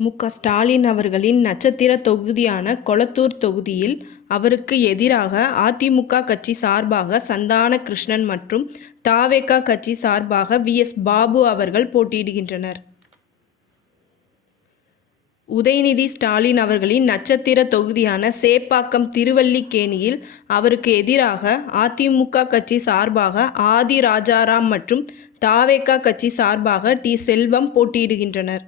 ஸ்டாலின் அவர்களின் நட்சத்திர தொகுதியான கொளத்தூர் தொகுதியில் அவருக்கு எதிராக அதிமுக கட்சி சார்பாக சந்தான கிருஷ்ணன் மற்றும் தவேக கட்சி சார்பாக வி.எஸ். பாபு அவர்கள் போட்டியிடுகின்றனர். உதயநிதி ஸ்டாலின் அவர்களின் நட்சத்திர தொகுதியான சேப்பாக்கம் திருவல்லிக்கேணியில் அவருக்கு எதிராக அதிமுக கட்சி சார்பாக ஆதி ராஜாராம் மற்றும் தவேக கட்சி சார்பாக டி. செல்வம் போட்டியிடுகின்றனர்.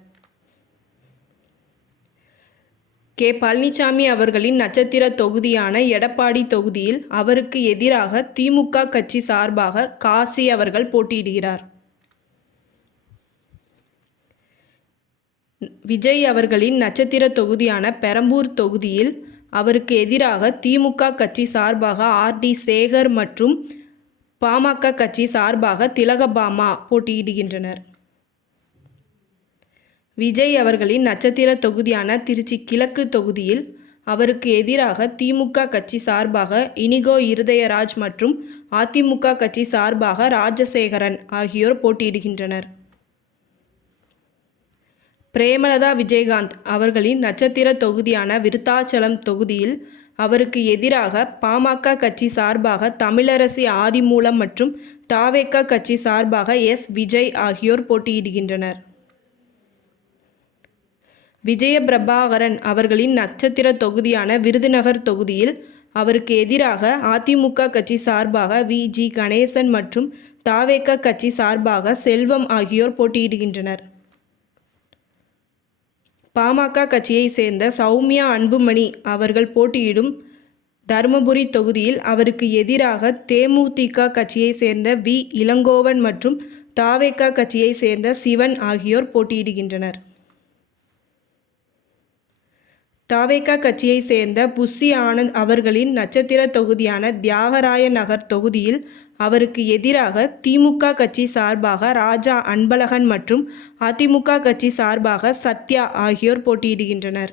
கே. பழனிசாமி அவர்களின் நட்சத்திர தொகுதியான எடப்பாடி தொகுதியில் அவருக்கு எதிராக திமுக கட்சி சார்பாக காசி அவர்கள் போட்டியிடுகிறார். விஜய் அவர்களின் நட்சத்திர தொகுதியான பெரம்பூர் தொகுதியில் அவருக்கு எதிராக திமுக கட்சி சார்பாக ஆர்.டி. சேகர் மற்றும் பாமக கட்சி சார்பாக திலகபாமா போட்டியிடுகின்றனர். விஜய் அவர்களின் நட்சத்திர தொகுதியான திருச்சி கிழக்கு தொகுதியில் அவருக்கு எதிராக திமுக கட்சி சார்பாக இனிகோ இருதயராஜ் மற்றும் அதிமுக கட்சி சார்பாக ராஜசேகரன் ஆகியோர் போட்டியிடுகின்றனர். பிரேமலதா விஜயகாந்த் அவர்களின் நட்சத்திர தொகுதியான விருத்தாச்சலம் தொகுதியில் அவருக்கு எதிராக பாமக கட்சி சார்பாக தமிழரசி ஆதிமூலம் மற்றும் தவேக கட்சி சார்பாக எஸ். விஜய் ஆகியோர் போட்டியிடுகின்றனர். விஜயபிரபாகரன் அவர்களின் நட்சத்திர தொகுதியான விருதுநகர் தொகுதியில் அவருக்கு எதிராக அதிமுக கட்சி சார்பாக வி. ஜி. கணேசன் மற்றும் தவேக கட்சி சார்பாக செல்வம் ஆகியோர் போட்டியிடுகின்றனர். பாமக கட்சியை சேர்ந்த சௌமியா அன்புமணி அவர்கள் போட்டியிடும் தருமபுரி தொகுதியில் அவருக்கு எதிராக தேமுதிக கட்சியை சேர்ந்த வி. இளங்கோவன் மற்றும் தவேக கட்சியை சேர்ந்த சிவன் ஆகியோர் போட்டியிடுகின்றனர். தவேக கட்சியை சேர்ந்த புஷி ஆனந்த் அவர்களின் நட்சத்திர தொகுதியான தியாகராய நகர் தொகுதியில் அவருக்கு எதிராக திமுக கட்சி சார்பாக ராஜா அன்பழகன் மற்றும் அதிமுக கட்சி சார்பாக சத்யா ஆகியோர் போட்டியிடுகின்றனர்.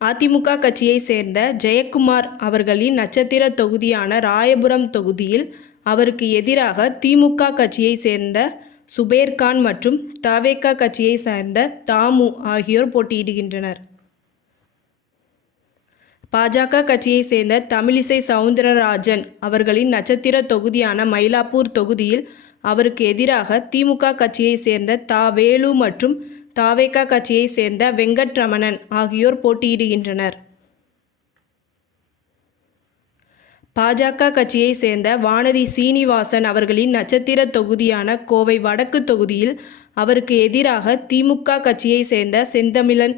அதிமுக கட்சியை சேர்ந்த ஜெயக்குமார் அவர்களின் நட்சத்திர தொகுதியான ராயபுரம் தொகுதியில் அவருக்கு எதிராக திமுக கட்சியை சேர்ந்த சுபேர்கான் மற்றும் தவேக கட்சியை சேர்ந்த தாமு ஆகியோர் போட்டியிடுகின்றனர். பாஜக கட்சியை சேர்ந்த தமிழிசை சவுந்தரராஜன் அவர்களின் நட்சத்திர தொகுதியான மயிலாப்பூர் தொகுதியில் அவருக்கு எதிராக திமுக கட்சியை சேர்ந்த வேலு மற்றும் தவேக கட்சியை சேர்ந்த வெங்கட்ரமணன் ஆகியோர் போட்டியிடுகின்றனர். பாஜக கட்சியை சேர்ந்த வானதி சீனிவாசன் அவர்களின் நட்சத்திர தொகுதியான கோவை வடக்கு தொகுதியில் அவருக்கு எதிராக திமுக கட்சியை சேர்ந்த செந்தமிழன்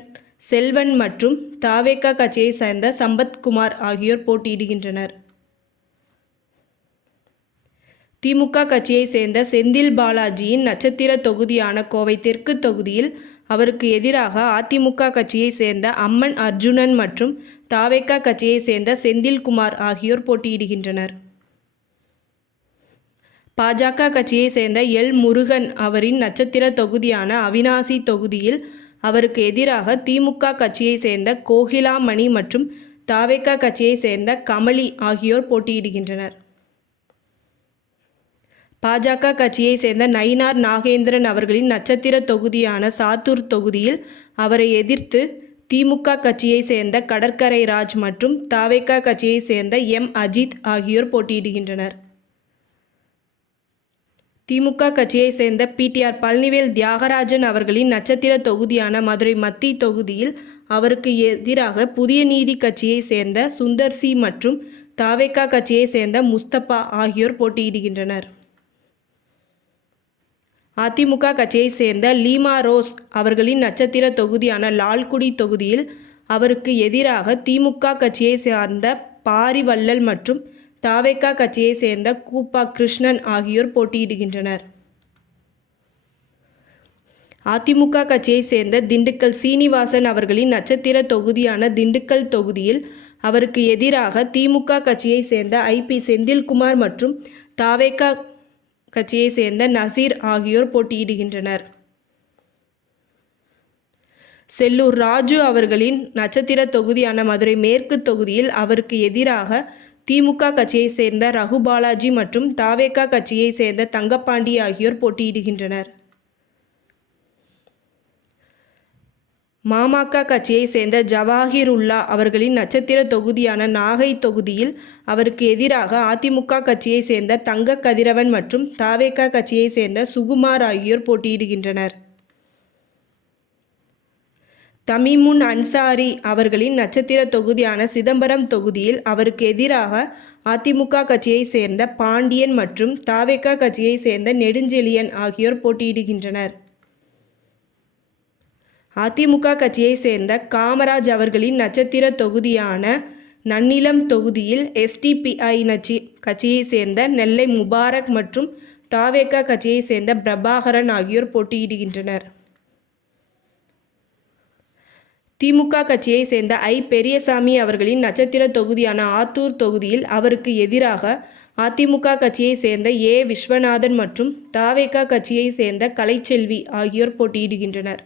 செல்வன் மற்றும் தவேக கட்சியை சேர்ந்த சம்பத்குமார் ஆகியோர் போட்டியிடுகின்றனர். திமுக கட்சியை சேர்ந்த செந்தில் பாலாஜியின் நட்சத்திர தொகுதியான கோவை தெற்கு தொகுதியில் அவருக்கு எதிராக அதிமுக கட்சியை சேர்ந்த அம்மன் அர்ஜுனன் மற்றும் தவேக கட்சியை சேர்ந்த செந்தில்குமார் ஆகியோர் போட்டியிடுகின்றனர். பாஜக கட்சியை சேர்ந்த எல். முருகன் அவரின் நட்சத்திர தொகுதியான அவிநாசி தொகுதியில் அவருக்கு எதிராக திமுக கட்சியை சேர்ந்த கோகிலாமணி மற்றும் தவேக கட்சியை சேர்ந்த கமலி ஆகியோர் போட்டியிடுகின்றனர். பாஜக கட்சியை சேர்ந்த நயினார் நாகேந்திரன் அவர்களின் நட்சத்திர தொகுதியான சாத்தூர் தொகுதியில் அவரை எதிர்த்து திமுக கட்சியை சேர்ந்த கடற்கரை ராஜ் மற்றும் தவேக கட்சியை சேர்ந்த எம். அஜித் ஆகியோர் போட்டியிடுகின்றனர். திமுக கட்சியை சேர்ந்த பி.டி.ஆர். பழனிவேல் தியாகராஜன் அவர்களின் நட்சத்திர தொகுதியான மதுரை மத்தி தொகுதியில் அவருக்கு எதிராக புதிய நீதி கட்சியை சேர்ந்த சுந்தர் சி மற்றும் தவேக கட்சியை சேர்ந்த முஸ்தபா ஆகியோர் போட்டியிடுகின்றனர். அதிமுக கட்சியை சேர்ந்த லீமா ரோஸ் அவர்களின் நட்சத்திர தொகுதியான லால்குடி தொகுதியில் அவருக்கு எதிராக திமுக கட்சியை சேர்ந்த பாரிவள்ளல் மற்றும் தவேக கட்சியை சேர்ந்த கூப்பா கிருஷ்ணன் ஆகியோர் போட்டியிடுகின்றனர். அதிமுக கட்சியை சேர்ந்த திண்டுக்கல் சீனிவாசன் அவர்களின் நட்சத்திர தொகுதியான திண்டுக்கல் தொகுதியில் அவருக்கு எதிராக திமுக கட்சியை சேர்ந்த ஐ.பி. செந்தில்குமார் மற்றும் தவேக கட்சியை சேர்ந்த நசீர் ஆகியோர் போட்டியிடுகின்றனர். செல்லூர் ராஜு அவர்களின் நட்சத்திர தொகுதியான மதுரை மேற்கு தொகுதியில் அவருக்கு எதிராக திமுக கட்சியை சேர்ந்த ரகுபாலாஜி மற்றும் தவேக கட்சியை சேர்ந்த தங்கப்பாண்டி ஆகியோர் போட்டியிடுகின்றனர். மாமக கட்சியை சேர்ந்த ஜவாஹிருல்லா அவர்களின் நட்சத்திர தொகுதியான நாகை தொகுதியில் அவருக்கு எதிராக அதிமுக கட்சியை சேர்ந்த தங்க கதிரவன் மற்றும் தவேக கட்சியை சேர்ந்த சுகுமார் ஆகியோர் போட்டியிடுகின்றனர். தமிமுன் அன்சாரி அவர்களின் நட்சத்திர தொகுதியான சிதம்பரம் தொகுதியில் அவருக்கு எதிராக அதிமுக கட்சியை சேர்ந்த பாண்டியன் மற்றும் தவேக கட்சியை சேர்ந்த நெடுஞ்செழியன் ஆகியோர் போட்டியிடுகின்றனர். அதிமுக கட்சியை சேர்ந்த காமராஜ் அவர்களின் நட்சத்திர தொகுதியான நன்னிலம் தொகுதியில் எஸ்டிபிஐ கட்சியை சேர்ந்த நெல்லை முபாரக் மற்றும் தவேக கட்சியை சேர்ந்த பிரபாகரன் ஆகியோர் போட்டியிடுகின்றனர். திமுக கட்சியை சேர்ந்த பெரியசாமி அவர்களின் நட்சத்திர தொகுதியான ஆத்தூர் தொகுதியில் அவருக்கு எதிராக அதிமுக கட்சியை சேர்ந்த விஸ்வநாதன் மற்றும் தவேக கட்சியை சேர்ந்த கலைச்செல்வி ஆகியோர் போட்டியிடுகின்றனர்.